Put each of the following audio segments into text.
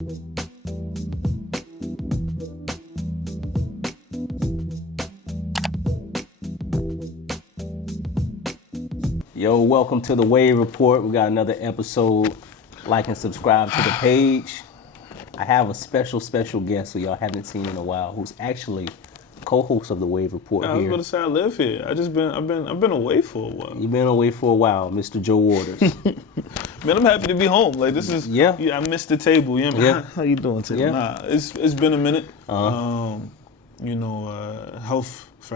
Yo, welcome to the Thewavereport. We got another episode. Like and subscribe to the page. I have a special guest who y'all haven't seen in a while, who's actually co-host of the Thewavereport here. I was going to say I live here. I've been away for a while. You've been away for a while, Mr. Joe Waters. Man, I'm happy to be home. Like this is I missed the table. You know, yeah. How you doing today? Yeah. Nah, it's been a minute. Uh-huh.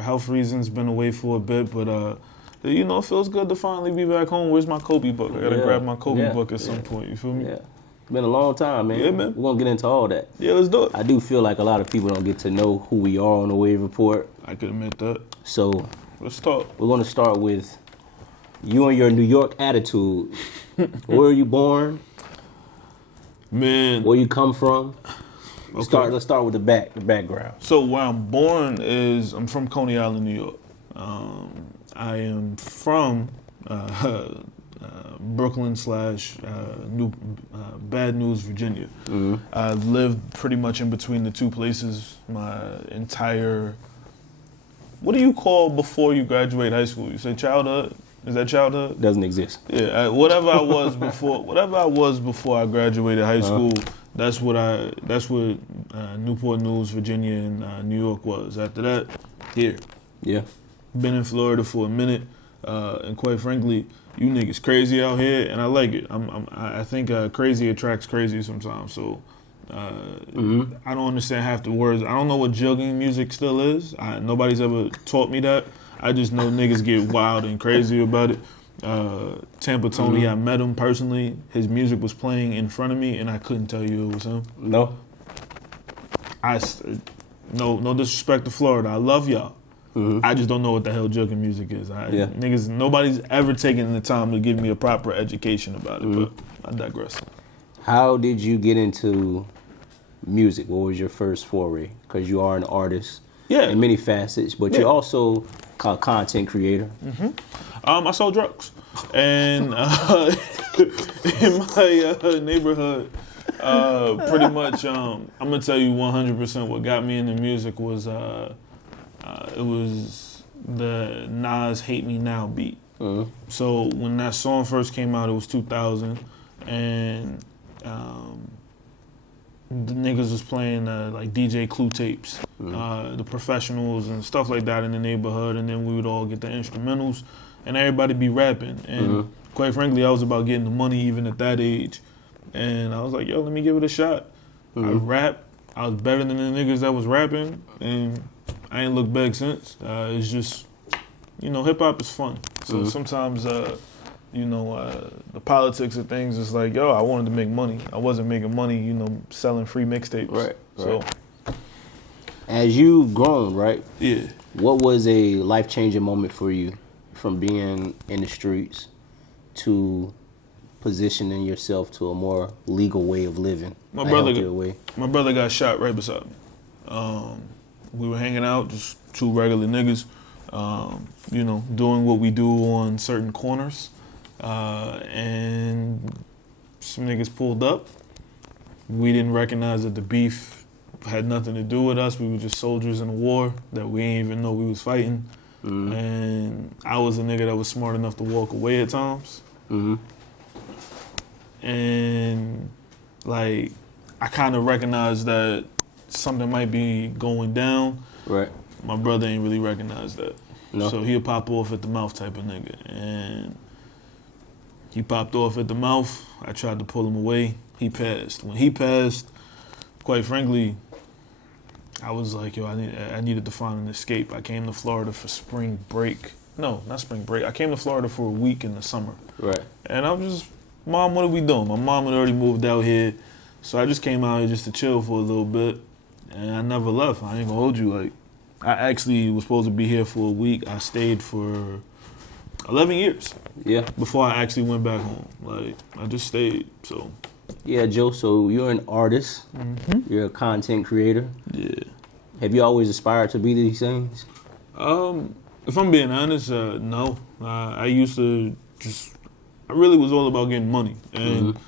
Health reasons, been away for a bit, but it feels good to finally be back home. Where's my Kobe book? I gotta grab my Kobe book at some point. You feel me? Yeah. It's been a long time, man. Yeah, man. We're gonna get into all that. Yeah, let's do it. I do feel like a lot of people don't get to know who we are on the Thewavereport. I could admit that. So let's talk. We're gonna start with you and your New York attitude. Where were you born? Man. Where you come from? Okay. Let's start with the background. So where I'm born is I'm from Coney Island, New York. I am from Brooklyn / Bad News, Virginia. Mm-hmm. I lived pretty much in between the two places my entire. What do you call before you graduate high school? You say childhood? Is that childhood? Doesn't exist. Yeah, whatever I was before I graduated high school. That's what Newport News, Virginia, and New York was. After that, here. Yeah. Been in Florida for a minute, and quite frankly, you niggas crazy out here, and I like it. I think crazy attracts crazy sometimes. So I don't understand half the words. I don't know what jugging music still is. Nobody's ever taught me that. I just know niggas get wild and crazy about it. Tampa Tony, I met him personally. His music was playing in front of me, and I couldn't tell you it was him. No. No disrespect to Florida. I love y'all. Mm-hmm. I just don't know what the hell jugging music is. Niggas, nobody's ever taken the time to give me a proper education about it, but I digress. How did you get into music? What was your first foray? Because you are an artist in many facets, but you're also a content creator. Mm-hmm. I sold drugs. And in my neighborhood, pretty much, I'm going to tell you 100% what got me into music was... it was the Nas Hate Me Now beat. Mm-hmm. So when that song first came out, it was 2000, and the niggas was playing like DJ Clue tapes, the professionals and stuff like that in the neighborhood, and then we would all get the instrumentals, and everybody be rapping. And quite frankly, I was about getting the money even at that age, and I was like, yo, let me give it a shot. I rap. I was better than the niggas that was rapping, and I ain't looked back since. It's just, hip hop is fun. So sometimes, the politics of things is like, yo, I wanted to make money. I wasn't making money, selling free mixtapes. Right. So, as you've grown, right? Yeah. What was a life-changing moment for you from being in the streets to positioning yourself to a more legal way of living? My brother got shot right beside me. We were hanging out, just two regular niggas, doing what we do on certain corners. And some niggas pulled up. We didn't recognize that the beef had nothing to do with us. We were just soldiers in a war that we didn't even know we was fighting. And I was a nigga that was smart enough to walk away at times. And, I kind of recognized that something might be going down. Right. My brother ain't really recognized that. No. So he'll pop off at the mouth type of nigga. And he popped off at the mouth. I tried to pull him away. He passed. When he passed, quite frankly, I was like, yo, I needed to find an escape. I came to Florida for spring break. No, not spring break. I came to Florida for a week in the summer. Right. And I was just, Mom, what are we doing? My mom had already moved out here. So I just came out here just to chill for a little bit. And I never left. I ain't gonna hold you. I actually was supposed to be here for a week. I stayed for 11 years. Yeah. Before I actually went back home. I just stayed, so. Yeah, Joe, so you're an artist. You're a content creator. Yeah. Have you always aspired to be these things? If I'm being honest, no. I used to I really was all about getting money. And,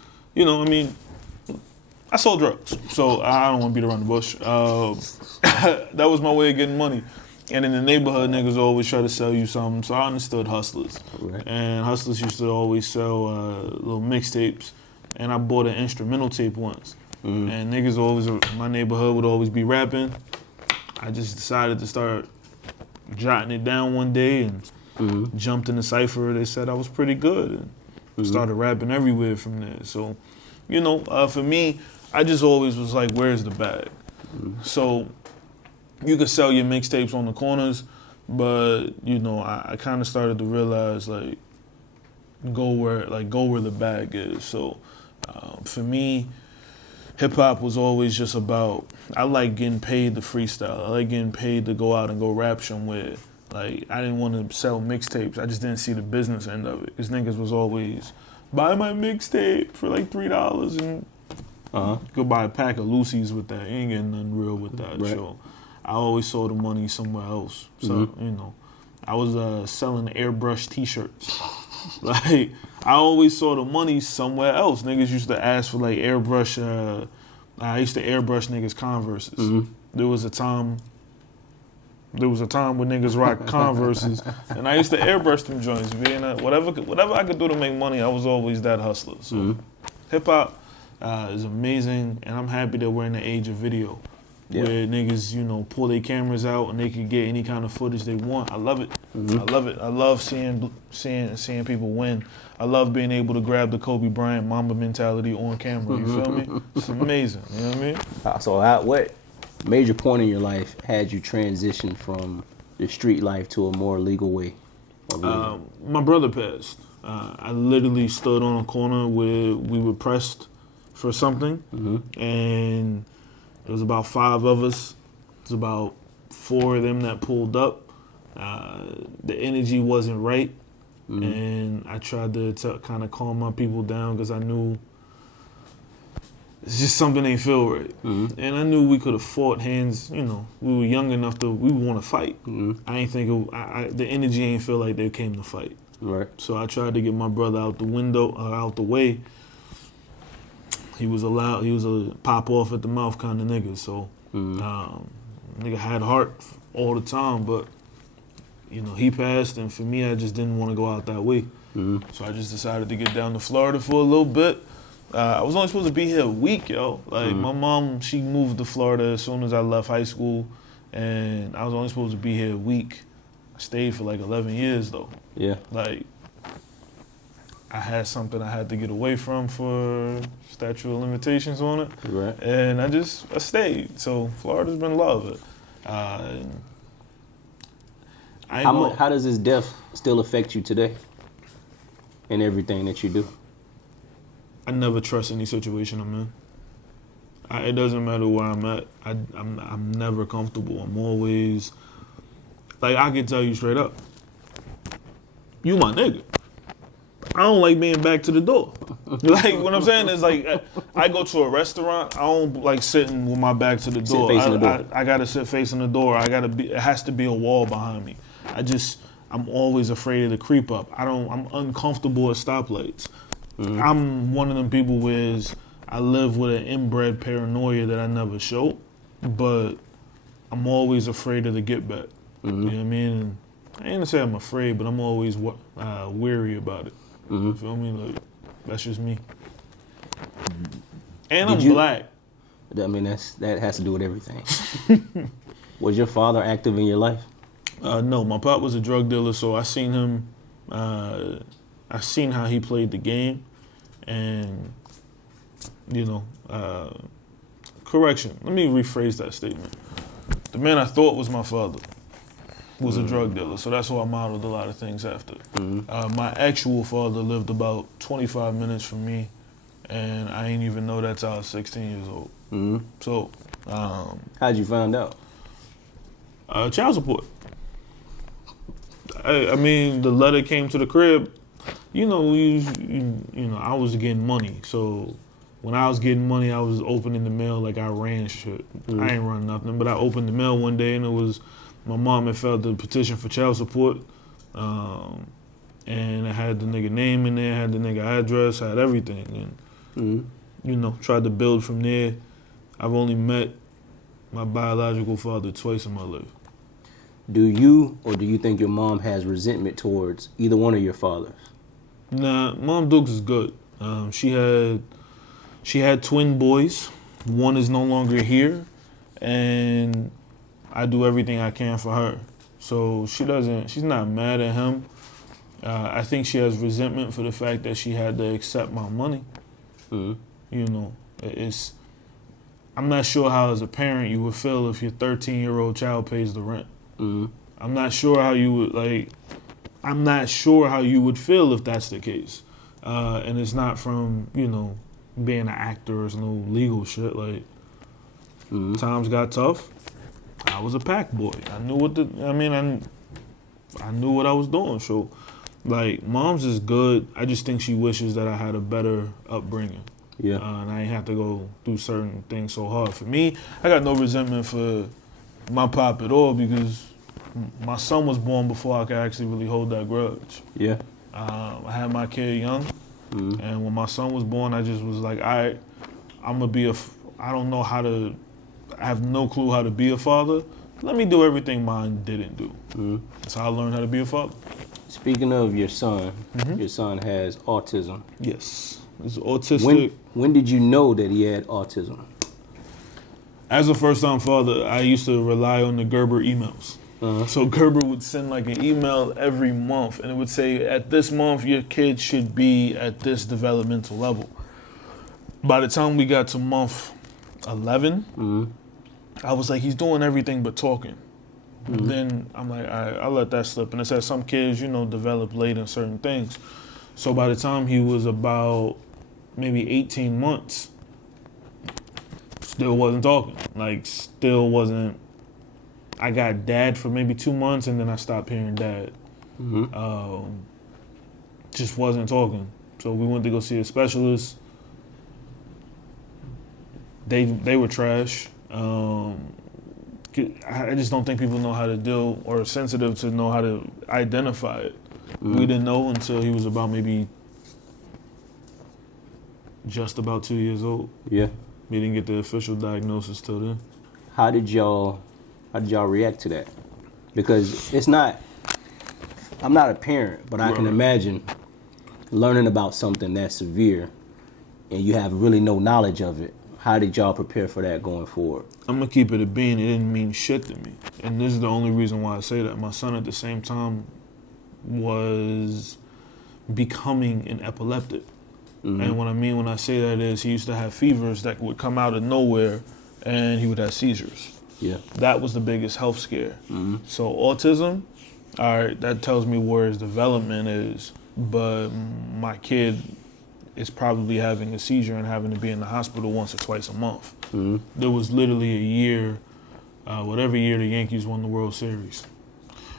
I sold drugs, so I don't want to beat around the bush. That was my way of getting money. And in the neighborhood, niggas always try to sell you something, so I understood hustlers. Right. And hustlers used to always sell little mixtapes, and I bought an instrumental tape once. And niggas always, my neighborhood would always be rapping. I just decided to start jotting it down one day and jumped in the cypher. They said I was pretty good and started rapping everywhere from there. So, you know, for me, I just always was like, where's the bag? So you could sell your mixtapes on the corners, but, you know, I kind of started to realize, like, go where the bag is. So for me, hip-hop was always just about, I like getting paid to freestyle. I like getting paid to go out and go rap somewhere. Like, I didn't want to sell mixtapes. I just didn't see the business end of it. Because niggas was always, buy my mixtape for like $3 and go buy a pack of Lucy's with that. You ain't getting nothing real with that. Right. So I always saw the money somewhere else. So, you know, I was selling airbrush t-shirts. Like, I always saw the money somewhere else. Niggas used to ask for like airbrush. I used to airbrush niggas Converses. There was a time when niggas rocked Converses, and I used to airbrush them joints. Whatever I could do to make money, I was always that hustler. So hip hop is amazing, and I'm happy that we're in the age of video. Where niggas, you know, pull their cameras out and they can get any kind of footage they want. I love it. I love it. I love seeing people win. I love being able to grab the Kobe Bryant Mamba mentality on camera. You feel me? It's amazing. You know what I mean? So what major point in your life had you transition from the street life to a more legal way? My brother passed. I literally stood on a corner where we were pressed for something, and there was about 5 of us. There's about 4 of them that pulled up. The energy wasn't right, and I tried to kind of calm my people down because I knew it's just something ain't feel right. And I knew we could have fought hands. You know, we were young enough to we want to fight. I ain't think the energy ain't feel like they came to fight. Right. So I tried to get my brother out the way. He was a pop off at the mouth kind of nigga. So nigga had heart all the time, but you know, he passed, and for me, I just didn't want to go out that way. So I just decided to get down to Florida for a little bit. I was only supposed to be here a week, yo. Like my mom, she moved to Florida as soon as I left high school, and I was only supposed to be here a week. I stayed for like 11 years though. Yeah. Like, I had something I had to get away from for statute of limitations on it. Right. And I stayed. So Florida's been love. How does his death still affect you today in everything that you do? I never trust any situation I'm in. It doesn't matter where I'm at. I'm never comfortable. I'm always, like, I can tell you straight up, you my nigga. I don't like being back to the door. Like, what I'm saying is, like, I go to a restaurant, I don't like sitting with my back to the door. I gotta sit facing the door. It has to be a wall behind me. I'm always afraid of the creep up. I'm uncomfortable at stoplights. I'm one of them people where I live with an inbred paranoia that I never show, but I'm always afraid of the get back. You know what I mean? And I ain't gonna say I'm afraid, but I'm always weary about it. You feel me? Like, that's just me. And I'm black. I mean, that has to do with everything. Was your father active in your life? No, my pop was a drug dealer, so I seen him. I seen how he played the game, and you know, correction. Let me rephrase that statement. The man I thought was my father was a drug dealer, so that's who I modeled a lot of things after. My actual father lived about 25 minutes from me, and I ain't even know that till I was 16 years old. So, how'd you find out? Child support. I mean, the letter came to the crib. You know, I was getting money, so when I was getting money, I was opening the mail like I ran shit. I ain't run nothing, but I opened the mail one day, and it was my mom had filed the petition for child support, and it had the nigga name in there, had the nigga address, had everything. And tried to build from there. I've only met my biological father twice in my life. Do you think your mom has resentment towards either one of your fathers? Nah, Mom Dukes is good. She had twin boys. One is no longer here, and I do everything I can for her. So she's not mad at him. I think she has resentment for the fact that she had to accept my money. Mm-hmm. I'm not sure how as a parent you would feel if your 13-year-old child pays the rent. Mm-hmm. I'm not sure how you would feel if that's the case. And it's not from, being an actor or some no legal shit. Like, times got tough. I was a pack boy. I knew I knew what I was doing. So, like, Mom's is good. I just think she wishes that I had a better upbringing. Yeah. And I ain't have to go through certain things so hard. For me, I got no resentment for my pop at all because my son was born before I could actually really hold that grudge. Yeah. I had my kid young, Mm-hmm. and when my son was born, I just was like, all right, I'm going to be I don't know how to, I have no clue how to be a father. Let me do everything mine didn't do. Mm-hmm. That's how I learned how to be a father. Speaking of your son, your son has autism. Yes. He's autistic. When did you know that he had autism? As a first-time father, I used to rely on the Gerber emails. Uh-huh. So Gerber would send like an email every month, and it would say, at this month, your kid should be at this developmental level. By the time we got to month 11, I was like, he's doing everything but talking. Then I'm like, all right, I'll let that slip. And it says some kids, develop late in certain things. So by the time he was about maybe 18 months, still wasn't talking. Like, still wasn't. I got dad for maybe 2 months, and then I stopped hearing dad. Just wasn't talking. So we went to go see a specialist. They were trash. I just don't think people know how to deal or are sensitive to know how to identify it. We didn't know until he was about maybe just about 2 years old. Yeah. We didn't get the official diagnosis till then. How did y'all react to that? Because I'm not a parent, but I can imagine learning about something that's severe and you have really no knowledge of it. How did y'all prepare for that going forward? I'm gonna keep it a bean. It didn't mean shit to me. And this is the only reason why I say that. My son at the same time was becoming an epileptic. And what I mean when I say that is he used to have fevers that would come out of nowhere and he would have seizures. Yeah. That was the biggest health scare. So autism, all right, that tells me where his development is, but my kid is probably having a seizure and having to be in the hospital once or twice a month. There was literally a year, whatever year the Yankees won the World Series.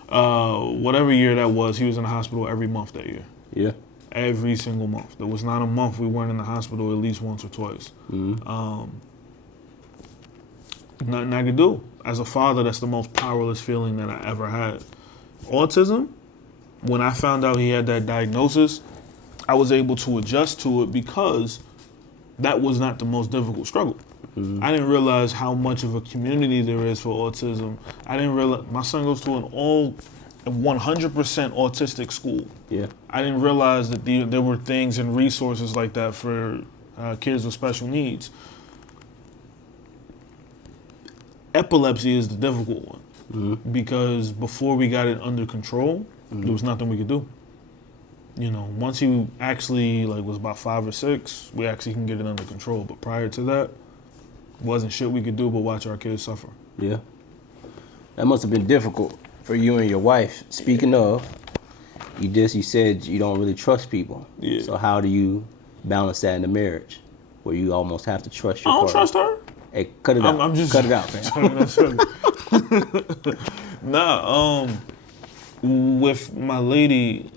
Whatever year that was, he was in the hospital every month that year. Yeah. Every single month. There was not a month we weren't in the hospital at least once or twice. Nothing I could do. As a father, that's the most powerless feeling that I ever had. Autism, when I found out he had that diagnosis, I was able to adjust to it because that was not the most difficult struggle. I didn't realize how much of a community there is for autism. I didn't realize my son goes to an all 100% autistic school. Yeah. I didn't realize that there were things and resources like that for kids with special needs. Epilepsy is the difficult one because before we got it under control, there was nothing we could do. Once he actually was about 5 or 6, we actually can get it under control. But prior to that, wasn't shit we could do but watch our kids suffer. Yeah. That must have been difficult for you and your wife. Speaking of, you said you don't really trust people. Yeah. So how do you balance that in the marriage, where you almost have to trust your I don't partner? trust her. Hey, cut it out. I'm just cut it out, man. Nah, with my lady,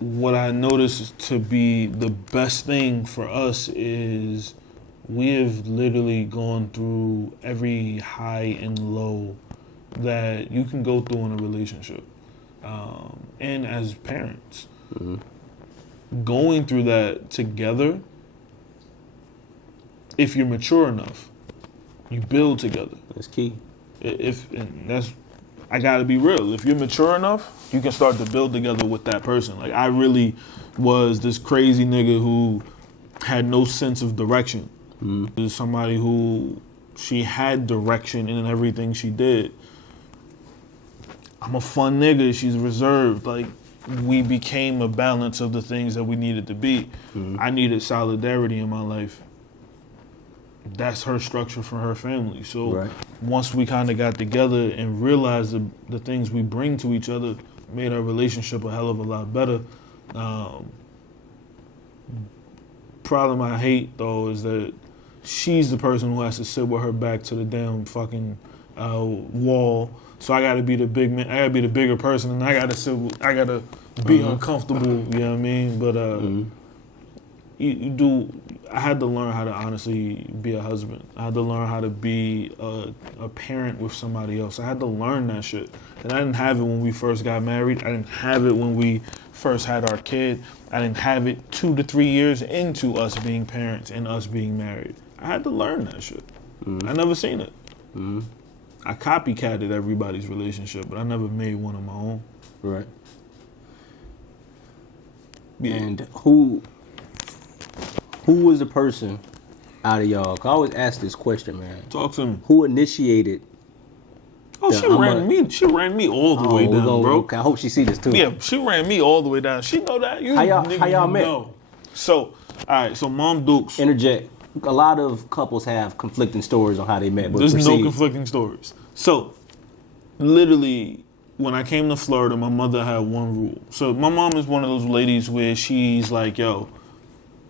what I noticed to be the best thing for us is we have literally gone through every high and low that you can go through in a relationship. And as parents, going through that together if you're mature enough, you build together. That's key. I gotta be real. If you're mature enough, you can start to build together with that person. Like, I really was this crazy nigga who had no sense of direction. There's somebody who, she had direction in everything she did. I'm a fun nigga, she's reserved. Like, we became a balance of the things that we needed to be. I needed solidarity in my life. That's her structure for her family. So once we kind of got together and realized the things we bring to each other, made our relationship a hell of a lot better. Problem I hate, though, is that she's the person who has to sit with her back to the damn fucking wall. So I gotta be the big man. I gotta be the bigger person, and I gotta be uncomfortable. You know what I mean? But I had to learn how to honestly be a husband. I had to learn how to be a parent with somebody else. I had to learn that shit. And I didn't have it when we first got married. I didn't have it when we first had our kid. I didn't have it 2 to 3 years into us being parents and us being married. I had to learn that shit. I never seen it. I copycatted everybody's relationship, but I never made one of my own. Right. Yeah. And who was the person out of y'all? 'Cause I always ask this question, man. Talk to me. Who initiated? Oh, she ran me all the way down, bro. Okay, I hope she see this too. Yeah, she ran me all the way down. She know that. How y'all met? Know. So, all right. So, Mom Dukes. Interject. A lot of couples have conflicting stories on how they met. But There's proceed. no conflicting stories. So, literally, when I came to Florida, my mother had one rule. So, my mom is one of those ladies where she's like, yo,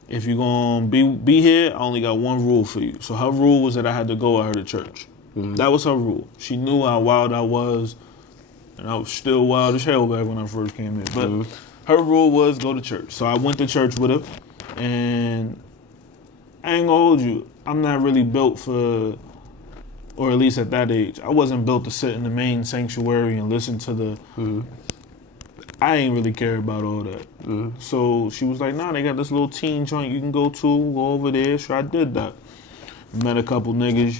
if you're going to be here, I only got one rule for you. So, her rule was that I had to go with her to church. That was her rule. She knew how wild I was, and I was still wild as hell back when I first came here. But her rule was go to church. So, I went to church with her, and I ain't gonna hold you, I'm not really built for, or at least at that age, I wasn't built to sit in the main sanctuary and listen to the, I ain't really care about all that. So she was like, nah, they got this little teen joint you can go over there. So I did that. Met a couple niggas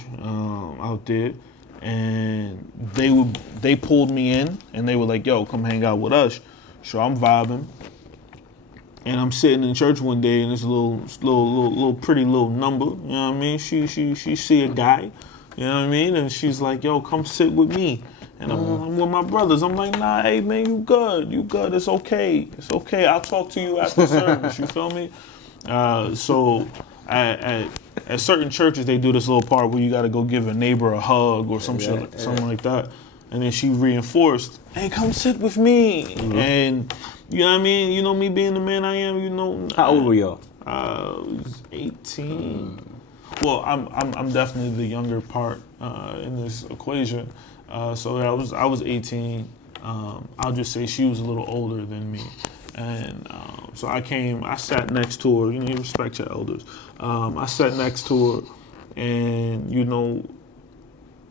out there, and they pulled me in, and they were like, yo, come hang out with us. So I'm vibing. And I'm sitting in church one day, and this little pretty little number, you know what I mean? She see a guy, you know what I mean? And she's like, yo, come sit with me. And I'm with my brothers. I'm like, nah, hey man, you good, it's okay. I'll talk to you after service, you feel me? So at certain churches, they do this little part where you gotta go give a neighbor a hug or something like that. And then she reinforced, hey, come sit with me. And you know what I mean? You know me being the man I am, you know. How old were y'all? I was 18. Well, I'm definitely the younger part in this equation. So I was 18. I'll just say she was a little older than me. And so I sat next to her. You know, you respect your elders. I sat next to her, and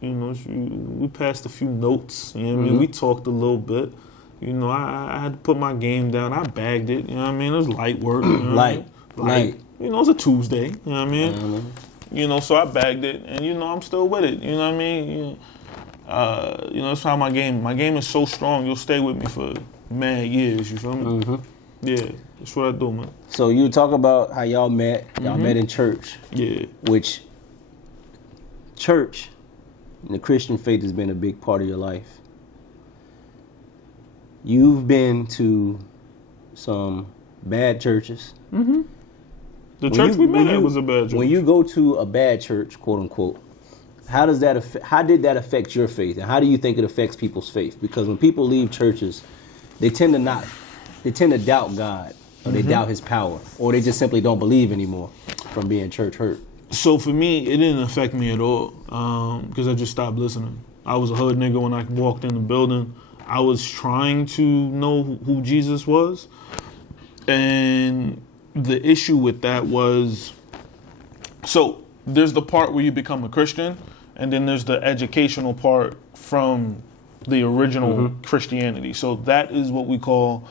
we passed a few notes. You know what I mean? We talked a little bit. You know, I had to put my game down. I bagged it. You know what I mean? It was light work. You know light. You know, it was a Tuesday. You know what I mean? You know, so I bagged it, and I'm still with it. You know what I mean? That's how my game is so strong. You'll stay with me for mad years. You feel me? Yeah, that's what I do, man. So you talk about how y'all met. Y'all met in church. Yeah. Which church, the Christian faith has been a big part of your life. You've been to some bad churches. The church we met at was a bad church. When you go to a bad church, quote unquote, how did that affect your faith, and how do you think it affects people's faith? Because when people leave churches, they tend to doubt God, or they doubt His power, or they just simply don't believe anymore from being church hurt. So for me, it didn't affect me at all, because I just stopped listening. I was a hood nigga when I walked in the building. I was trying to know who Jesus was, and the issue with that was, so there's the part where you become a Christian, and then there's the educational part from the original Christianity. So that is what we call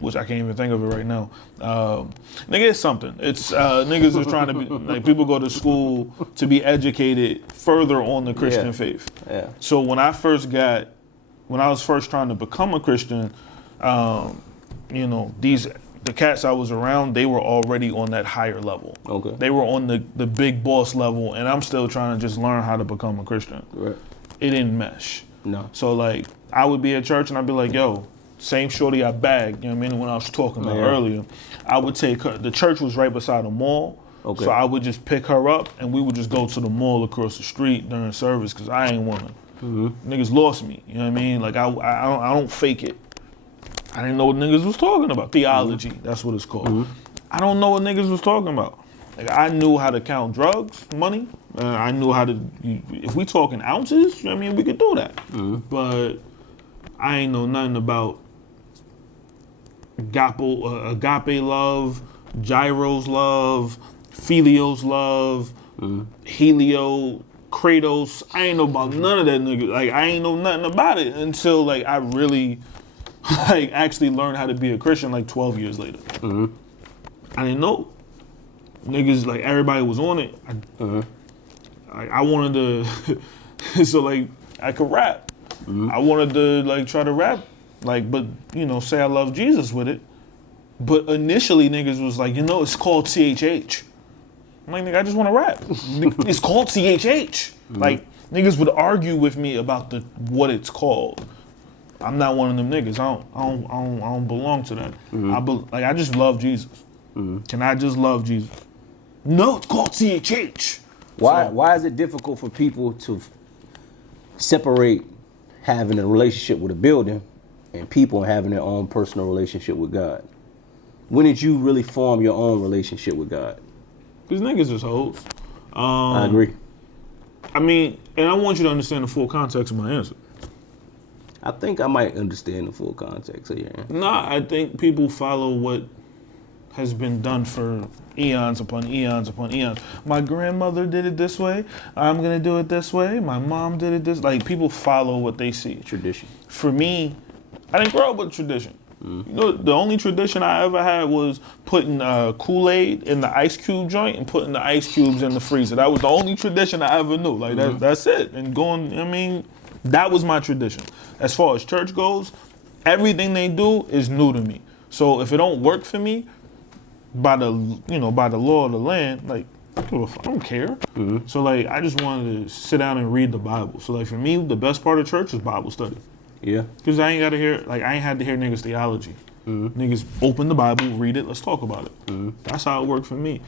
which I can't even think of it right now. Nigga, it's something. It's niggas is trying to be like people go to school to be educated further on the Christian faith. Yeah. So when I was first trying to become a Christian, you know, the cats I was around, they were already on that higher level. Okay. They were on the big boss level, and I'm still trying to just learn how to become a Christian. Right. It didn't mesh. No. So like, I would be at church and I'd be like, yo, same shorty I bagged, you know what I mean, when I was talking about earlier, I would take her, the church was right beside a mall, so I would just pick her up and we would just go to the mall across the street during service because I ain't want to. Niggas lost me, you know what I mean? Like, I don't fake it. I didn't know what niggas was talking about. Theology, that's what it's called. I don't know what niggas was talking about. Like, I knew how to count drugs, money. I knew how to, if we talking ounces, you know what I mean, we could do that. But I ain't know nothing about agape love, gyros love, Philios love, Helio, Kratos. I ain't know about none of that nigga. Like, I ain't know nothing about it until like I really like actually learned how to be a Christian like 12 years later. I didn't know. Niggas, like, everybody was on it. I wanted to, so like, I could rap. I wanted to like try to rap, like, but you know, say I love Jesus with it. But initially niggas was like, you know, it's called CHH. I'm like, nigga, I just want to rap. It's called CHH. Like, niggas would argue with me about what it's called. I'm not one of them niggas. I don't belong to that. I just love Jesus. Can I just love Jesus? No, it's called CHH. Why is it difficult for people to separate having a relationship with a building and people having their own personal relationship with God? When did you really form your own relationship with God? These niggas is hoes. I agree. I mean, and I want you to understand the full context of my answer. I think I might understand the full context of your answer. Nah, I think people follow what has been done for eons upon eons upon eons. My grandmother did it this way. I'm going to do it this way. My mom did it this. Like, people follow what they see. Tradition. For me, I didn't grow up with tradition. You know, the only tradition I ever had was putting Kool-Aid in the ice cube joint and putting the ice cubes in the freezer. That was the only tradition I ever knew. Like, that's it. And going, I mean, that was my tradition. As far as church goes, everything they do is new to me. So if it don't work for me, by the law of the land, like, I don't care. So like, I just wanted to sit down and read the Bible. So like, for me, the best part of church is Bible study. Yeah. Because I ain't had to hear niggas theology. Niggas open the Bible, read it, let's talk about it. That's how it worked for me.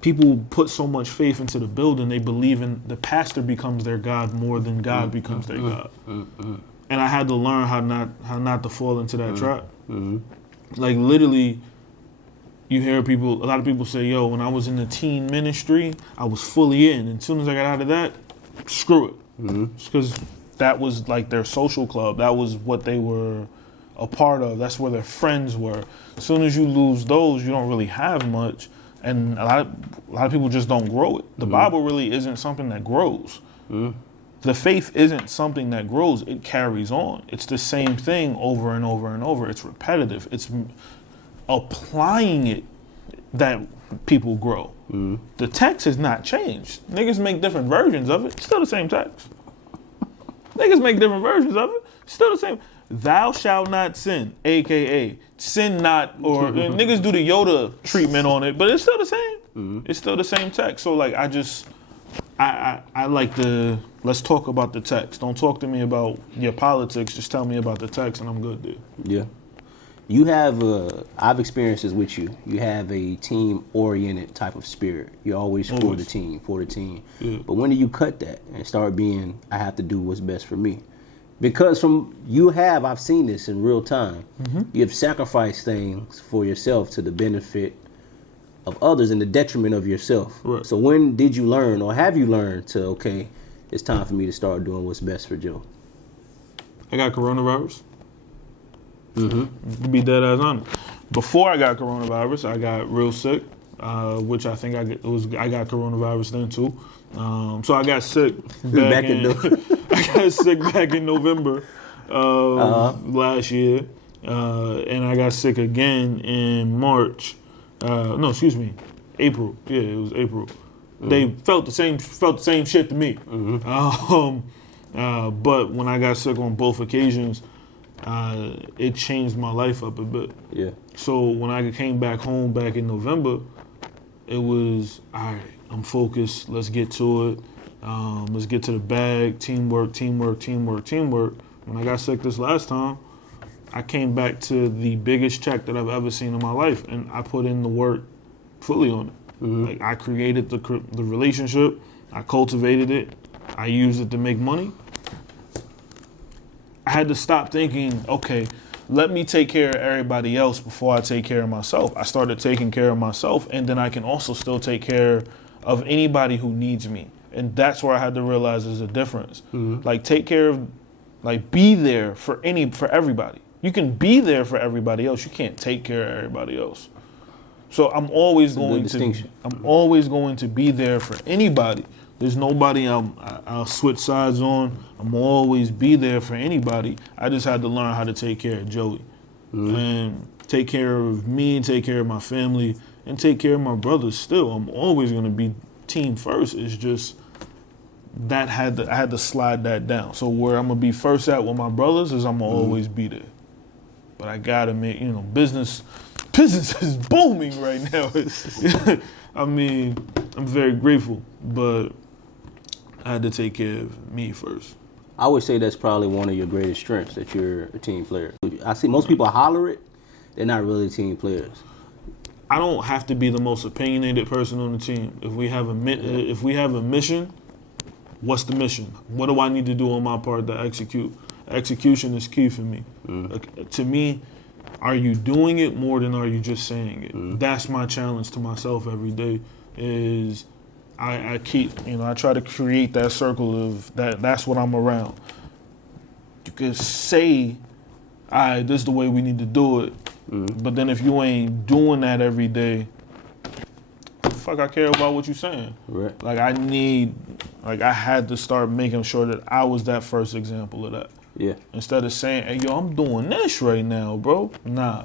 People put so much faith into the building, they believe in the pastor becomes their God more than God becomes their God. And I had to learn how not to fall into that trap. Like, literally, you hear a lot of people say, yo, when I was in the teen ministry, I was fully in. And as soon as I got out of that, screw it. Because that was like their social club. That was what they were a part of. That's where their friends were. As soon as you lose those, you don't really have much. And a lot of people just don't grow it. The Bible really isn't something that grows. The faith isn't something that grows. It carries on. It's the same thing over and over and over. It's repetitive. It's applying it that people grow. The text has not changed. Niggas make different versions of it. It's still the same text. Niggas make different versions of it. Still the same. Thou shalt not sin, a.k.a. sin not, or niggas do the Yoda treatment on it, but it's still the same. It's still the same text. So like, I like let's talk about the text. Don't talk to me about your politics. Just tell me about the text and I'm good, dude. Yeah. You have, I've experienced this with you. You have a team-oriented type of spirit. You're always for the team. Yeah. But when do you cut that and start being, I have to do what's best for me? Because I've seen this in real time. You have sacrificed things for yourself to the benefit of others and the detriment of yourself. Right. So when did you learn, or have you learned to, okay, it's time for me to start doing what's best for Joe? I got coronavirus. To be dead ass honest. Before I got coronavirus, I got real sick, which I think I got coronavirus then too. So I got sick back in November last year. and I got sick again in March. April. Yeah, it was April. They felt the same shit to me. But when I got sick on both occasions, it changed my life up a bit. Yeah. So when I came back home back in November, it was, all right, I'm focused. Let's get to it. Let's get to the bag. Teamwork. When I got sick this last time, I came back to the biggest check that I've ever seen in my life, and I put in the work fully on it. Like, I created the relationship. I cultivated it. I used it to make money. I had to stop thinking, okay, let me take care of everybody else before I take care of myself. I started taking care of myself, and then I can also still take care of anybody who needs me. And that's where I had to realize there's a difference. Like, take care of, like, be there for everybody. You can be there for everybody else. You can't take care of everybody else. So I'm always going to be there for anybody. There's nobody I'll switch sides on. I'm always be there for anybody. I just had to learn how to take care of Joey. And take care of me, take care of my family, and take care of my brothers still. I'm always going to be team first. It's just that I had to slide that down. So where I'm going to be first at with my brothers is I'm going to always be there. But I got to make, business is booming right now. I mean, I'm very grateful, but I had to take care of me first. I would say that's probably one of your greatest strengths, that you're a team player. I see most people holler it, they're not really team players. I don't have to be the most opinionated person on the team. If we have a mission, what's the mission? What do I need to do on my part to execute? Execution is key for me. To me, are you doing it more than are you just saying it? That's my challenge to myself every day. Is I try to create that circle of that's what I'm around. You could say, all right, this is the way we need to do it. But then if you ain't doing that every day, fuck I care about what you're saying. Right. Like I had to start making sure that I was that first example of that. Yeah. Instead of saying, hey, yo, I'm doing this right now, bro. Nah.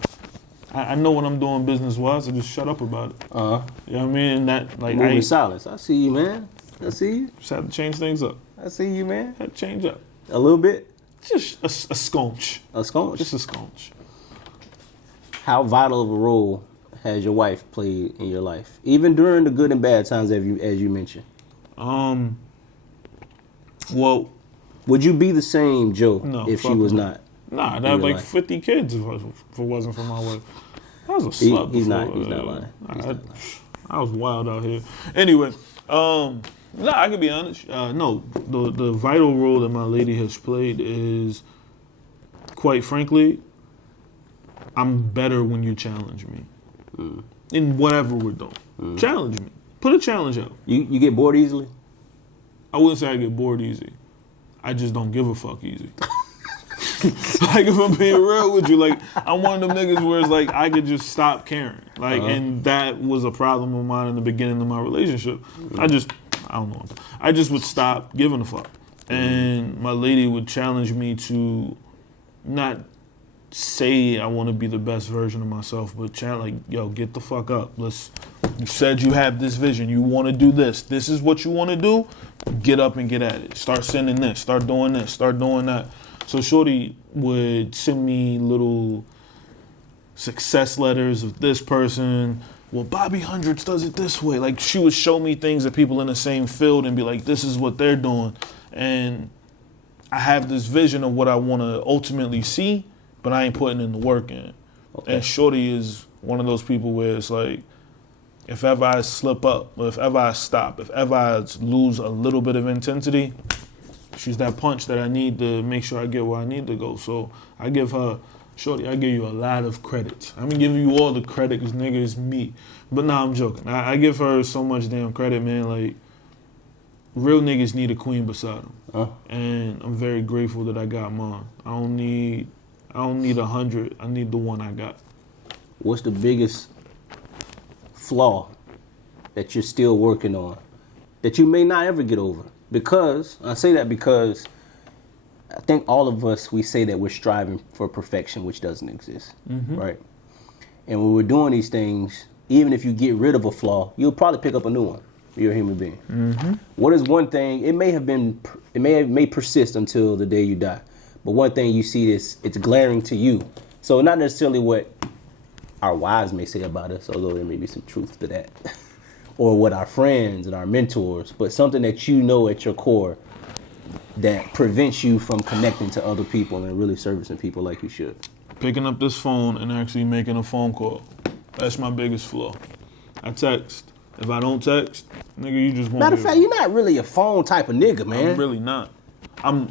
I know what I'm doing business-wise, so just shut up about it. You know what I mean? Moving silence. I see you, man. I see you. Just had to change things up. I see you, man. Had to change up. A little bit? Just a sconch. A sconch? Just a sconch. How vital of a role has your wife played in your life? Even during the good and bad times, as you mentioned. Well, would you be the same Joe if she was not? Nah, I'd have like 50 kids if it wasn't for my wife. I was a slut He's before. not lying. I was wild out here. Anyway, I can be honest. No, the vital role that my lady has played is, quite frankly, I'm better when you challenge me. In whatever we're doing. Challenge me. Put a challenge out. You get bored easily? I wouldn't say I get bored easy. I just don't give a fuck easy. Like, if I'm being real with you, like, I'm one of them niggas where it's like I could just stop caring. Like, and that was a problem of mine in the beginning of my relationship. I don't know. I just would stop giving a fuck. And my lady would challenge me to not say I want to be the best version of myself, but like, yo, get the fuck up. You said you have this vision. You want to do this. This is what you want to do. Get up and get at it. Start sending this. Start doing this. Start doing that. So Shorty would send me little success letters of this person. Well, Bobby Hundreds does it this way. Like, she would show me things that people in the same field and be like, this is what they're doing. And I have this vision of what I want to ultimately see, but I ain't putting in the work in. Okay. And Shorty is one of those people where it's like, if ever I slip up, or if ever I stop, if ever I lose a little bit of intensity, she's that punch that I need to make sure I get where I need to go. So I give her, Shorty, I give you a lot of credit. I'm gonna give you all the credit because nigga, it's me. But nah, I'm joking. I give her so much damn credit, man. Like, real niggas need a queen beside them. And I'm very grateful that I got mine. I don't need 100. I need the one I got. What's the biggest flaw that you're still working on that you may not ever get over? Because I say that because I think all of us, we say that we're striving for perfection, which doesn't exist, right? And when we're doing these things, even if you get rid of a flaw, you'll probably pick up a new one. You're a human being. What is one thing? It may persist until the day you die. But one thing you see is it's glaring to you. So not necessarily what our wives may say about us, although there may be some truth to that, or what our friends and our mentors, but something that you know at your core that prevents you from connecting to other people and really servicing people like you should. Picking up this phone and actually making a phone call. That's my biggest flaw. I text. If I don't text, nigga, you just won't. Matter of fact, you're not really a phone type of nigga, man. I'm really not. I'm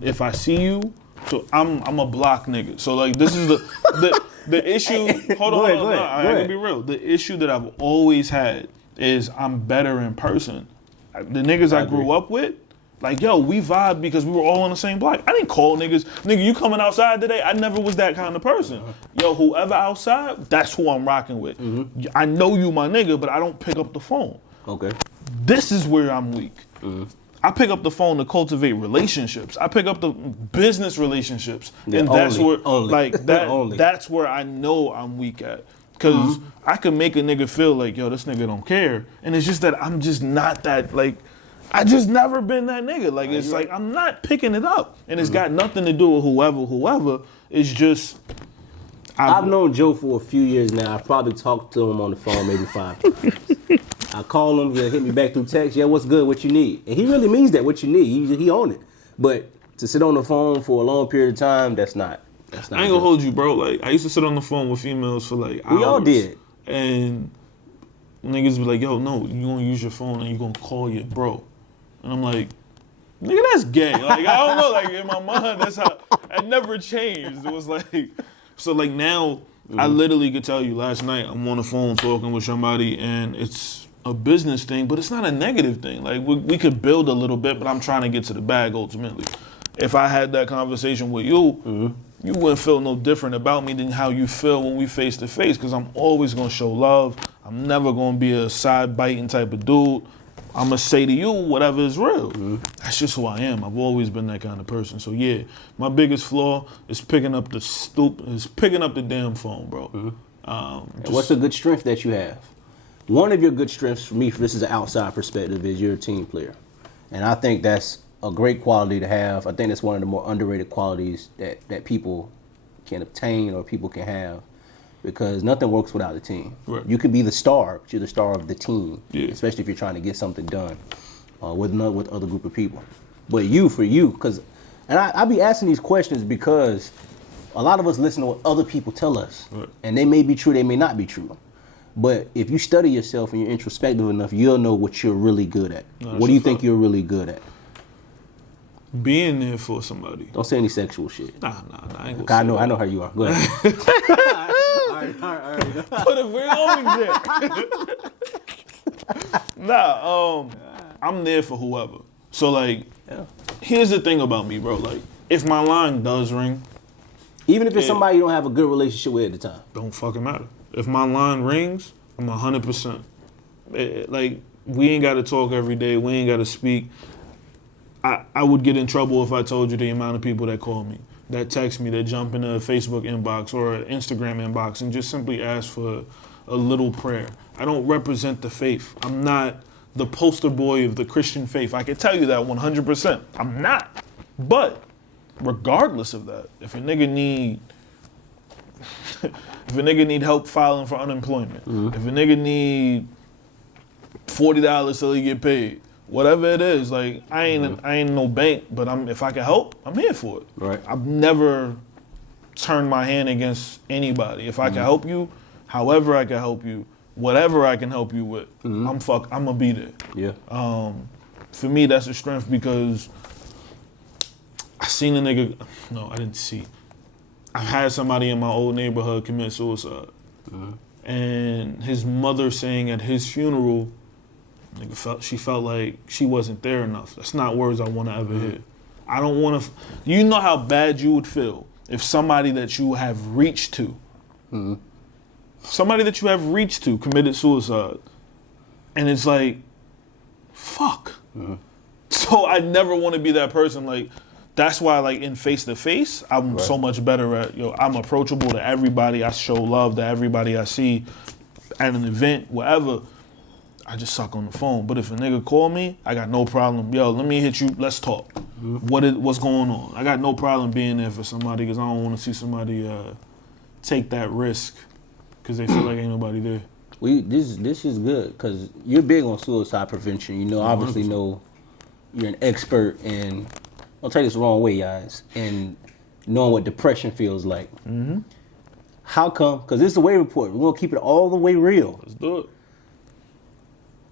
if I see you, so I'm a block nigga. So like this is the issue. Hold on, I gotta be real. The issue that I've always had is I'm better in person. The niggas I grew up with, like, yo, we vibe because we were all on the same block. I didn't call niggas, nigga, you coming outside today? I never was that kind of person. Yo, whoever outside, that's who I'm rocking with. I know you my nigga, but I don't pick up the phone. Okay. This is where I'm weak. I pick up the phone to cultivate relationships. I pick up the business relationships. And that's that's where I know I'm weak at. Because I can make a nigga feel like, yo, this nigga don't care. And it's just that I'm just not that, like, I just never been that nigga. Like, it's like, I'm not picking it up. And it's got nothing to do with whoever. It's just... I've known Joe for a few years now. I've probably talked to him on the phone maybe 5 times. I call him, he'll hit me back through text. Yeah, what's good? What you need? And he really means that, what you need. He on it. But to sit on the phone for a long period of time, that's not I ain't gonna hold you, bro. Like, I used to sit on the phone with females for like hours. We all did. And niggas be like, yo, no, you gonna use your phone and you gonna call your bro. And I'm like, nigga, that's gay. Like, I don't know, like, in my mind, that's how, it never changed. It was like, so like now, I literally could tell you last night, I'm on the phone talking with somebody and it's a business thing, but it's not a negative thing. Like, we could build a little bit, but I'm trying to get to the bag ultimately. If I had that conversation with you, you wouldn't feel no different about me than how you feel when we face to face, because I'm always gonna show love. I'm never gonna be a side biting type of dude. I'm gonna say to you whatever is real. That's just who I am. I've always been that kind of person. So yeah, my biggest flaw is picking up the damn phone, bro. What's a good strength that you have? One of your good strengths, for me, this is an outside perspective, is you're a team player. And I think that's a great quality to have. I think that's one of the more underrated qualities that people can obtain or people can have, because nothing works without a team. Right. You can be the star, but you're the star of the team, especially if you're trying to get something done with other group of people. But for you, because, and I be asking these questions because a lot of us listen to what other people tell us, and they may be true, they may not be true. But if you study yourself and you're introspective enough, you'll know what you're really good at. What do you think you're really good at? Being there for somebody. Don't say any sexual shit. Nah. I ain't gonna I know how you are. Go ahead. all right. Put a ring on me, Nah, I'm there for whoever. So like, here's the thing about me, bro. Like, if my line does ring, even if it's somebody you don't have a good relationship with at the time, don't fucking matter. If my line rings, I'm 100%. Like, we ain't got to talk every day. We ain't got to speak. I would get in trouble if I told you the amount of people that call me, that text me, that jump in a Facebook inbox or an Instagram inbox and just simply ask for a little prayer. I don't represent the faith. I'm not the poster boy of the Christian faith. I can tell you that 100%. I'm not. But regardless of that, if a nigga need help filing for unemployment, if a nigga need $40 till he get paid, whatever it is, like, I ain't no bank, but if I can help, I'm here for it. Right. I've never turned my hand against anybody. If I can help you, however I can help you, whatever I can help you with, I'm gonna be there. Yeah. For me, that's a strength because I seen a nigga. No, I didn't see. I had somebody in my old neighborhood commit suicide, and his mother saying at his funeral, she felt like she wasn't there enough. That's not words I want to ever hear. I don't want to. You know how bad you would feel if somebody that you have reached to, committed suicide, and it's like, fuck. So I never want to be that person. Like, that's why, like, in face-to-face, I'm so much better at, I'm approachable to everybody. I show love to everybody I see at an event, whatever. I just suck on the phone. But if a nigga call me, I got no problem. Yo, let me hit you. Let's talk. What's going on? I got no problem being there for somebody because I don't want to see somebody take that risk because they feel like ain't nobody there. This is good because you're big on suicide prevention. You know, obviously know you're an expert in, don't take this the wrong way, guys, in knowing what depression feels like. How come? Because this is the Way Report. We're going to keep it all the way real. Let's do it.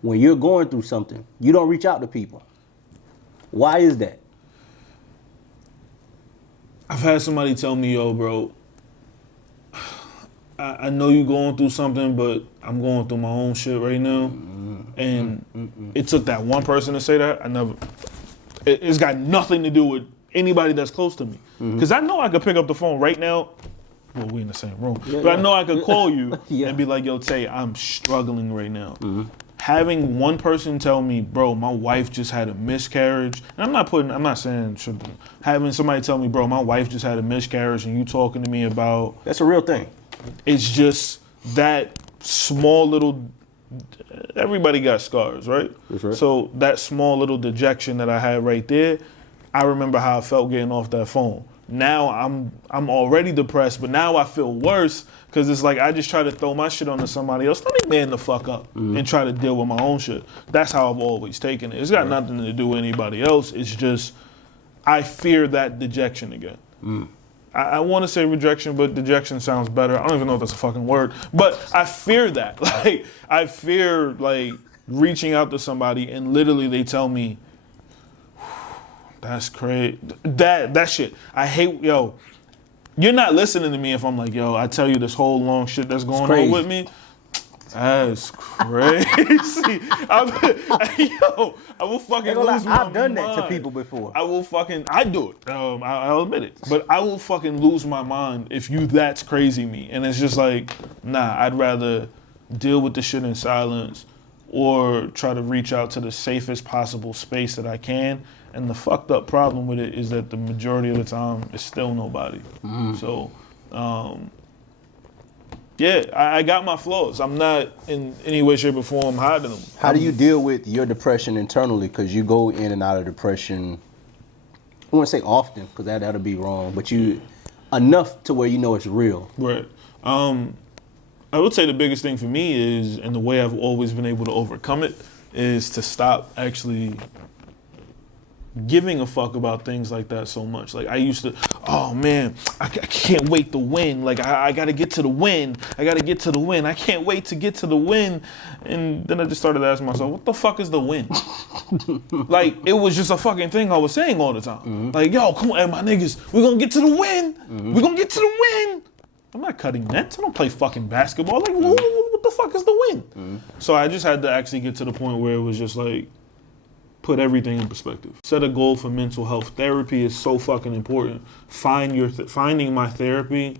When you're going through something, you don't reach out to people. Why is that? I've had somebody tell me, yo, bro, I know you going through something, but I'm going through my own shit right now. And it took that one person to say that. It's got nothing to do with anybody that's close to me. Because I know I could pick up the phone right now. Well, we in the same room. But I know I could call you and be like, yo, Tay, I'm struggling right now. Having one person tell me, bro, my wife just had a miscarriage. And I'm not saying, having somebody tell me, bro, my wife just had a miscarriage and you talking to me about. That's a real thing. It's just that small little, everybody got scars, right? That's right. So that small little dejection that I had right there, I remember how I felt getting off that phone. Now I'm already depressed, but now I feel worse because it's like I just try to throw my shit onto somebody else. Let me man the fuck up and try to deal with my own shit. That's how I've always taken it. It's got nothing to do with anybody else. It's just I fear that dejection again. I want to say rejection, but dejection sounds better. I don't even know if that's a fucking word, but I fear that. Like I fear like reaching out to somebody and literally they tell me, that's crazy. That shit. I hate, yo, you're not listening to me if I'm like, yo, I tell you this whole long shit that's going on with me. That's crazy. I will fucking lose my mind. I've done that to people before. I do it. I'll admit it. But I will fucking lose my mind if you that's crazy me. And it's just like, nah, I'd rather deal with the shit in silence or try to reach out to the safest possible space that I can. And the fucked up problem with it is that the majority of the time, it's still nobody. So, yeah, I got my flaws. I'm not in any way, shape, or form hiding them. How do you deal with your depression internally? Because you go in and out of depression, I want to say often, because that'll be wrong, but you enough to where you know it's real. Right. I would say the biggest thing for me is, and the way I've always been able to overcome it, is to stop actually giving a fuck about things like that so much. Like I used to, oh man, I can't wait to win. Like I gotta get to the win. I can't wait to get to the win. And then I just started asking myself, what the fuck is the win? Like it was just a fucking thing I was saying all the time. Like, yo, come on, my niggas, we're gonna get to the win. We're gonna get to the win. I'm not cutting nets. I don't play fucking basketball. Like, what the fuck is the win? So I just had to actually get to the point where it was just like, put everything in perspective. Set a goal for mental health. Therapy is so fucking important. Finding my therapy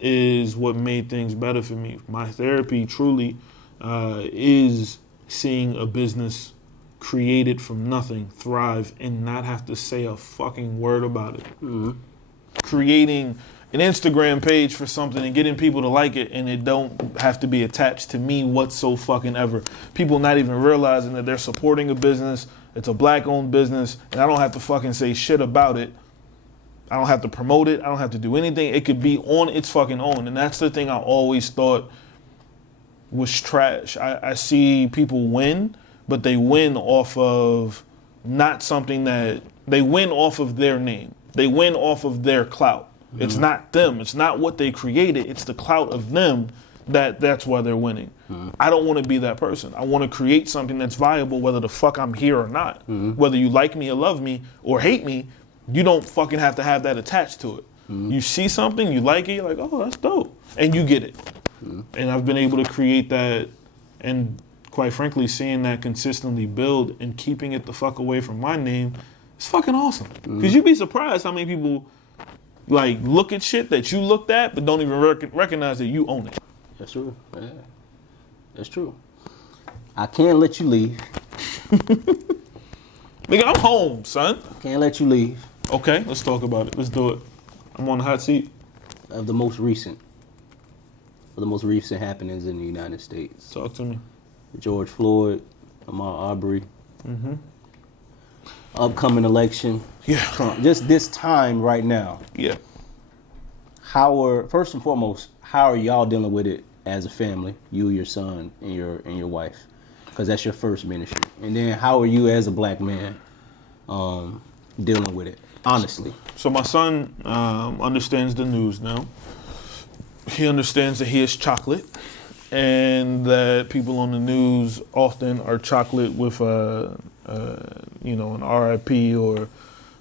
is what made things better for me. My therapy truly is seeing a business created from nothing thrive and not have to say a fucking word about it. Creating an Instagram page for something and getting people to like it and it don't have to be attached to me whatsoever. People not even realizing that they're supporting a business. It's a black-owned business, and I don't have to fucking say shit about it. I don't have to promote it. I don't have to do anything. It could be on its fucking own, and that's the thing I always thought was trash. I see people win, but they win off of not something that... They win off of their name. They win off of their clout. It's not them. It's not what they created. It's the clout of them that's why they're winning. I don't want to be that person. I want to create something that's viable whether the fuck I'm here or not. Whether you like me or love me or hate me, you don't fucking have to have that attached to it. You see something, you like it, you're like, oh, that's dope. And you get it. And I've been able to create that, and quite frankly, seeing that consistently build and keeping it the fuck away from my name, it's fucking awesome. Because you'd be surprised how many people like look at shit that you looked at but don't even recognize that you own it. That's true. Yeah. That's true. I can't let you leave. Nigga, I'm home, son. Can't let you leave. Okay, let's talk about it. Let's do it. I'm on the hot seat. Of the most recent happenings in the United States. Talk to me. George Floyd, Ahmaud Arbery. Upcoming election. Yeah. Trump. Just this time right now. Yeah. First and foremost, how are y'all dealing with it as a family? You, your son, and your wife, because that's your first ministry. And then how are you as a black man dealing with it? Honestly. So my son understands the news now. He understands that he is chocolate, and that people on the news often are chocolate with an RIP or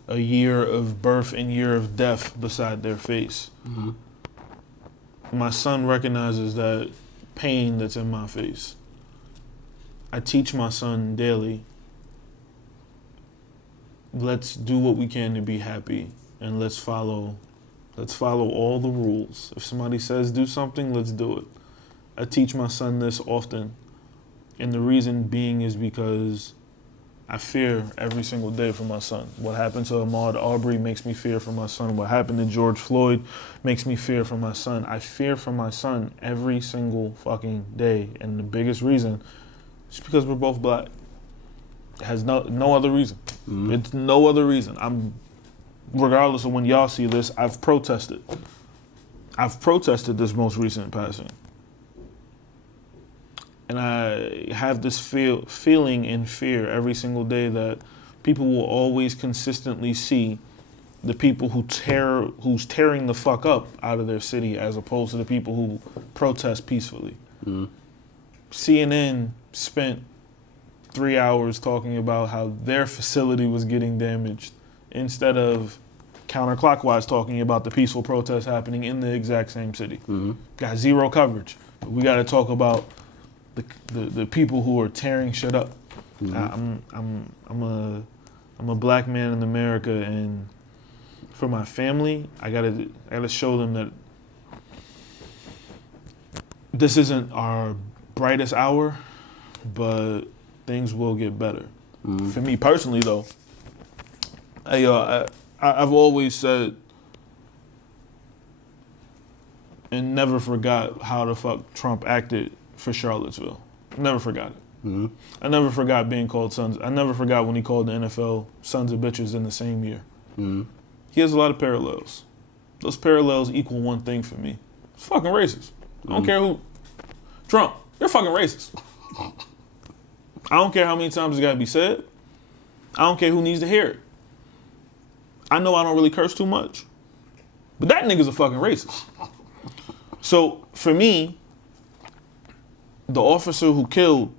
a year of birth and year of death beside their face. My son recognizes that pain that's in my face. I teach my son daily, let's do what we can to be happy, and let's follow all the rules. If somebody says do something, let's do it. I teach my son this often, and the reason being is because I fear every single day for my son. What happened to Ahmaud Arbery makes me fear for my son. What happened to George Floyd makes me fear for my son. I fear for my son every single fucking day, and the biggest reason is because we're both black. It has no other reason. It's no other reason. Regardless of when y'all see this, I've protested. I've protested this most recent passing. And I have this feeling and fear every single day that people will always consistently see the people who's tearing the fuck up out of their city as opposed to the people who protest peacefully. CNN spent 3 hours talking about how their facility was getting damaged instead of counterclockwise talking about the peaceful protests happening in the exact same city. Got zero coverage. But we got to talk about the people who are tearing shit up. I'm a black man in America, and for my family, I gotta show them that this isn't our brightest hour, but things will get better. For me personally, though, I've always said and never forgot how the fuck Trump acted for Charlottesville. Never forgot it. I never forgot being called sons. I never forgot when he called the NFL sons of bitches in the same year. He has a lot of parallels. Those parallels equal one thing for me. It's fucking racist. I don't care who. Trump, you're fucking racist. I don't care how many times it's got to be said. I don't care who needs to hear it. I know I don't really curse too much, but that nigga's a fucking racist. So for me, the officer who killed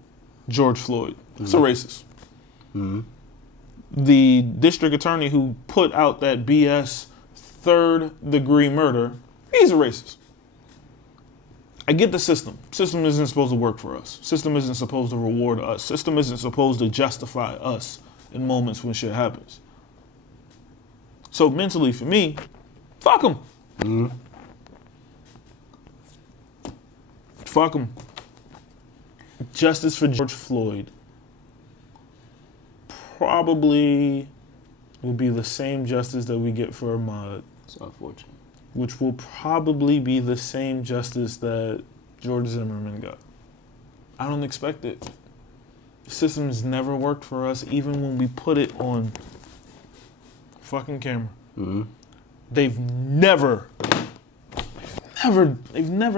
George Floyd, is a racist. The district attorney who put out that BS third-degree murder, he's a racist. I get the system. System isn't supposed to work for us. System isn't supposed to reward us. System isn't supposed to justify us in moments when shit happens. So mentally, for me, fuck him. Fuck him. Justice for George Floyd probably will be the same justice that we get for Ahmaud. It's unfortunate. Which will probably be the same justice that George Zimmerman got. I don't expect it. The system's never worked for us, even when we put it on fucking camera. They've never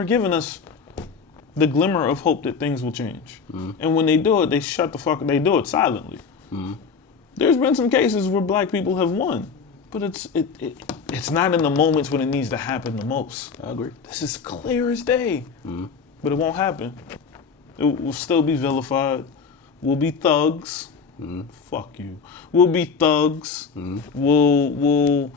given us the glimmer of hope that things will change. And when they do it, they do it silently. There's been some cases where black people have won, but it's not in the moments when it needs to happen the most. I agree. This is clear as day, but it won't happen. It will still be vilified. We'll be thugs. Fuck you. We'll be thugs. We'll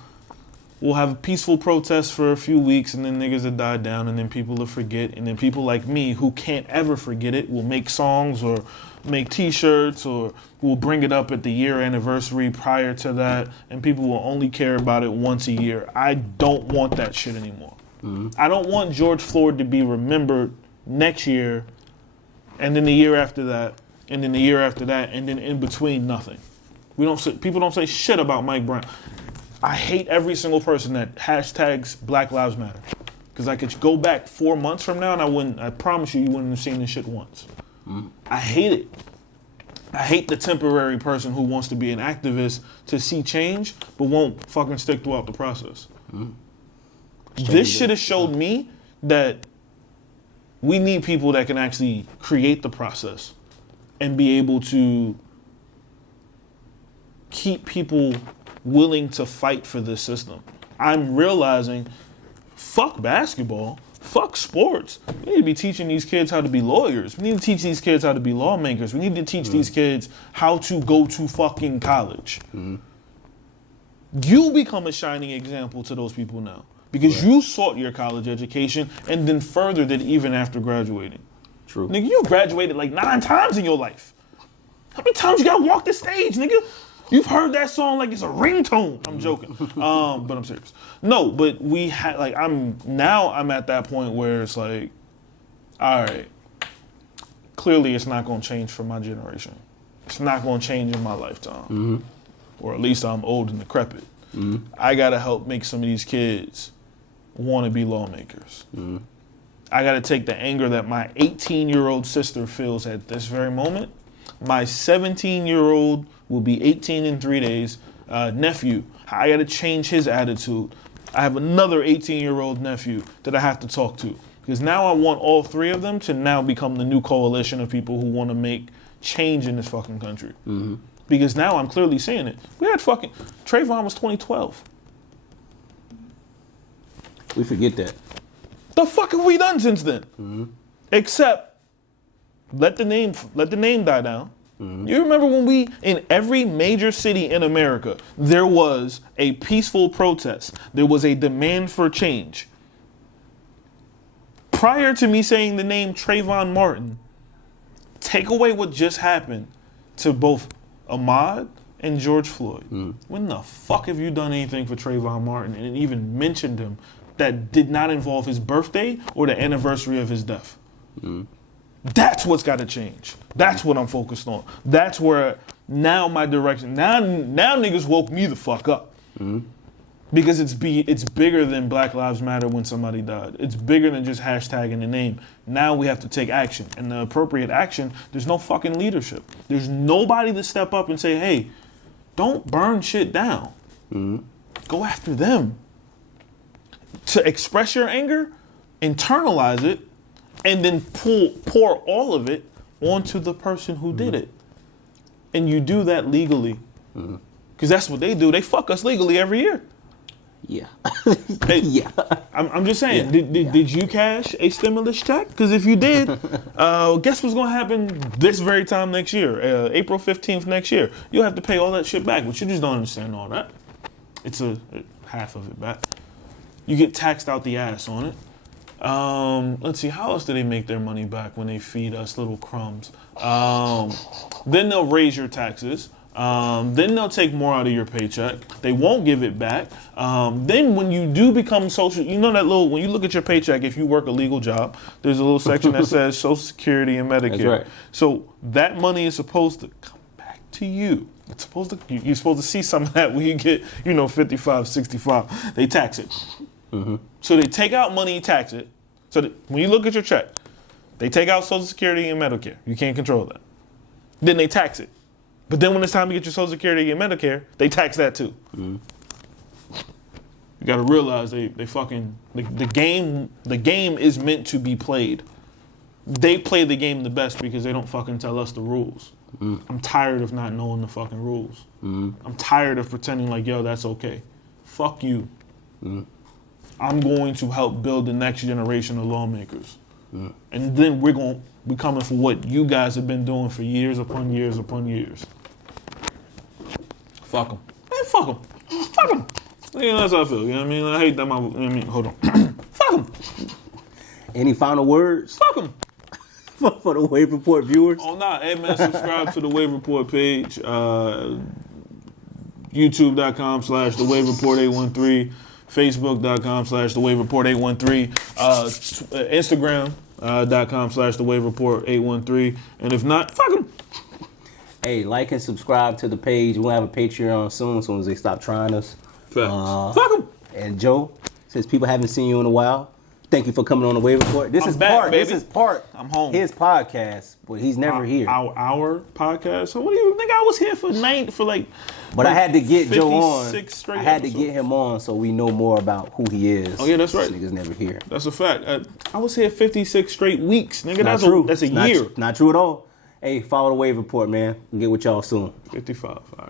have peaceful protests for a few weeks, and then niggas will die down, and then people will forget, and then people like me who can't ever forget it will make songs or make t-shirts or will bring it up at the year anniversary prior to that, and people will only care about it once a year. I don't want that shit anymore. I don't want George Floyd to be remembered next year, and then the year after that, and then the year after that, and then in between nothing. People don't say shit about Mike Brown. I hate every single person that hashtags Black Lives Matter. Because I could go back 4 months from now and I promise you wouldn't have seen this shit once. I hate it. I hate the temporary person who wants to be an activist to see change, but won't fucking stick throughout the process. This shit has showed me that we need people that can actually create the process and be able to keep people willing to fight for this system. I'm realizing, fuck basketball, fuck sports. We need to be teaching these kids how to be lawyers. We need to teach these kids how to be lawmakers. We need to teach these kids how to go to fucking college. You become a shining example to those people now because you sought your college education and then furthered it even after graduating. True. Nigga, you graduated like 9 times in your life. How many times you gotta walk the stage, nigga? You've heard that song like it's a ringtone. I'm joking, but I'm serious. No, but we had like I'm at that point where it's like, all right, clearly it's not gonna change for my generation. It's not gonna change in my lifetime, or at least I'm old and decrepit. I gotta help make some of these kids want to be lawmakers. I gotta take the anger that my 18-year-old sister feels at this very moment. My 17-year-old will be 18 in 3 days. Nephew, I got to change his attitude. I have another 18-year-old nephew that I have to talk to. Because now I want all 3 of them to now become the new coalition of people who want to make change in this fucking country. Because now I'm clearly seeing it. We had fucking, Trayvon was 2012. We forget that. The fuck have we done since then? Except, let the name die down. You remember when in every major city in America, there was a peaceful protest. There was a demand for change. Prior to me saying the name Trayvon Martin, take away what just happened to both Ahmaud and George Floyd. When the fuck have you done anything for Trayvon Martin and even mentioned him that did not involve his birthday or the anniversary of his death? That's what's got to change. That's what I'm focused on. That's where now my direction. Now niggas woke me the fuck up. Because it's bigger than Black Lives Matter when somebody died. It's bigger than just hashtagging the name. Now we have to take action. And the appropriate action, there's no fucking leadership. There's nobody to step up and say, hey, don't burn shit down. Go after them. To express your anger, internalize it, and then pour all of it onto the person who did it. And you do that legally. Because that's what they do. They fuck us legally every year. Yeah. Yeah. I'm just saying, did you cash a stimulus check? Because if you did, guess what's going to happen this very time next year? April 15th next year. You'll have to pay all that shit back, but you just don't understand all that. It's half of it back. You get taxed out the ass on it. Let's see, how else do they make their money back when they feed us little crumbs? Then they'll raise your taxes. Then they'll take more out of your paycheck. They won't give it back. Then when you do become social, you know that little, when you look at your paycheck, if you work a legal job, there's a little section that says Social Security and Medicare. That's right. So that money is supposed to come back to you. It's supposed to, you're supposed to see some of that when you get, 55, 65. They tax it. So they take out money, tax it. So when you look at your check, they take out Social Security and Medicare. You can't control that. Then they tax it. But then when it's time to get your Social Security and Medicare, they tax that too. You got to realize they fucking the game is meant to be played. They play the game the best because they don't fucking tell us the rules. I'm tired of not knowing the fucking rules. I'm tired of pretending like, yo, that's okay. Fuck you. I'm going to help build the next generation of lawmakers. And then we're going to be coming for what you guys have been doing for years upon years upon years. Fuck them. Man, fuck them. Fuck them. Yeah, that's how I feel. You know what I mean? I hate that. Hold on. Fuck them. Any final words? Fuck them. For the Wavereport viewers? Oh, nah. Hey, man, subscribe to the Wavereport page. YouTube.com/TheWavereport813. Facebook.com/TheWavereport813. Instagram.com/TheWavereport813. And if not, fuck them. Hey, like and subscribe to the page. We'll have a Patreon soon as they stop trying us. Facts. Fuck him. And Joe, since people haven't seen you in a while, thank you for coming on the Wave Report. This I'm is back, part. baby. This is part. I'm home. His podcast, but he's never here. Our podcast. So what do you think? I was here for like. But I had to get Joe on. 56 straight I had to episodes. get him on so we know more about who he is. Oh yeah, that's right. This nigga's never here. That's a fact. I was here 56 straight weeks, nigga. Not true. That's a Not year. not true at all. Hey, follow the Wave Report, man. We'll get with y'all soon. 55. All right.